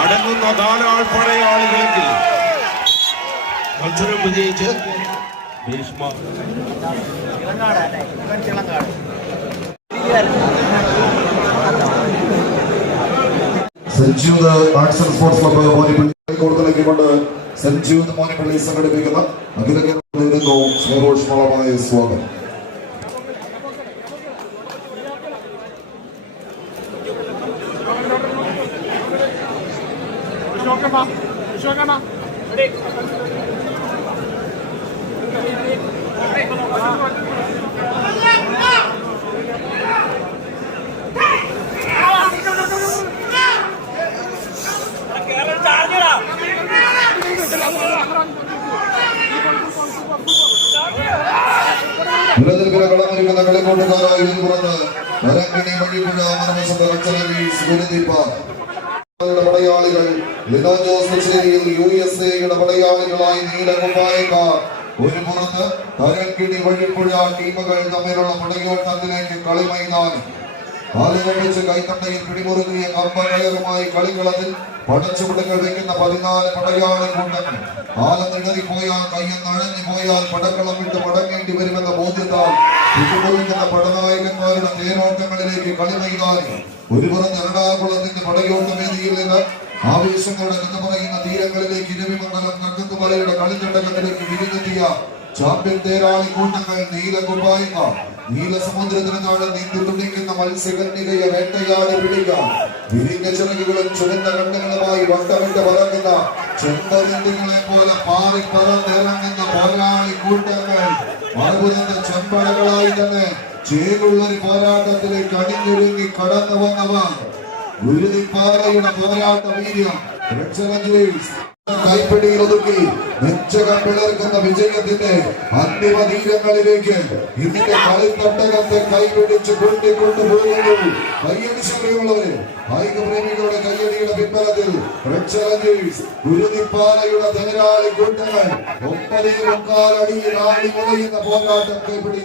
അടങ്ങുന്ന നാലാൾ പടയാളികളെങ്കിൽ മത്സരം വിജയിച്ച് Bhishma. സെഞ്ചൂത് arts and sports club Monippally കൂടുതലേക്ക് കൊണ്ട് സെഞ്ചൂത് മോനിപ്പള്ളി സംഘടിപ്പിക്കുന്ന അഖില കേരള നേരുന്നു സ്നേഹോഷ്മളമായ സ്വാഗതം നിലനിൽക്കുന്ന കളമൊരുക്കുന്ന കളിക്കൂട്ടുകാരായി പുറത്ത്. വഴിപ്പുഴ മനമസന്ത റച്ചലവി സുഗുരുദീപ പടയാളികൾ ലിനോ ജോസ് കച്ചേരിയിൽ യു എസ് എയുടെ പടയാളികളായി നീലകുമ്പായക്കാർ ഒരു പുറത്ത് തരക്കിടി വഴിപ്പുഴ ടീമുകൾ തമ്മിലുള്ള പടയോട്ടത്തിലേക്ക് കളി മൈതാനം കാലുകൾ വെച്ച് കൈത്തണ്ടയിൽ പിടിമുറുക്കിയ കമ്പകയറുമായി കളിക്കളത്തിൽ പടച്ചുപിടുകൾ വെക്കുന്ന പതിനാല് പടയാളി കൂട്ടങ്ങൾ കാലം നിടറി കയ്യെന്ന് അഴഞ്ഞു പോയാൽ പടക്കളം വിട്ട് മടങ്ങേണ്ടി വരുമെന്ന ബോധ്യത്താൽ പിടിമുറുക്കുന്ന തേരോട്ടങ്ങളിലേക്ക് കളി മൈതാനി ഒരു പുറത്ത് എറണാകുളത്തിന്റെ പടയോട്ട വേദിയിൽ നിന്ന് ആവേശങ്ങളുടെ കഥ പറയുന്ന തീരങ്ങളിലേക്ക് ഇരവിമംഗലം കക്കത്തുമലയുടെ കളിച്ചട്ടകത്തിലേക്ക് വിരുന്നെത്തിയ ചാമ്പ്യൻ തേരാളി കൂട്ടങ്ങൾ നീല കുപ്പായിക നീല സമുദ്രത്തിന് താഴെ നീന്തി തുടിക്കുന്ന മത്സ്യകന്യകയെ വേട്ടയാടി പിടിക്കാം. വിരിഞ്ഞ ചിറകുകളും ചുവന്ന കണ്ണുകളുമായി വട്ടമിട്ട് പറക്കുന്ന ചെമ്പരിന്തുകളെ പോലെ പാറി പറന്നിറങ്ങുന്ന പോരാളി കൂട്ടങ്ങൾ മറുപുറത്ത് ചെമ്പടകളായി തന്നെ ചേരുള്ളൊരു പോരാട്ടത്തിലേക്ക് അണിഞ്ഞൊരുങ്ങി കടന്നു വന്നവർ ഉരുതിപ്പാറയുടെ പോരാട്ട വീര്യം. കൈപ്പിടിയിൽ ഒതുക്കി മെച്ചകം പിളർക്കുന്ന വിജയത്തിന്റെ അന്തിമ തീരങ്ങളിലേക്ക് ഇതിന്റെ കളിത്തട്ടകത്തെ കൈപിടിച്ച് കൊണ്ടുകൊണ്ടുപോകുന്നു കയ്യടിശക്തിയുള്ളവര് കായിക പ്രേമികളുടെ കയ്യടിയുടെ പിൻബലത്തിൽ ഉരുതിപ്പാറയുടെ തേരാളി കൂട്ടങ്ങൾ ഒമ്പതേ മുക്കാലടിയിൽ ആടി മുളയുന്ന പോരാട്ടം കൈപ്പിടി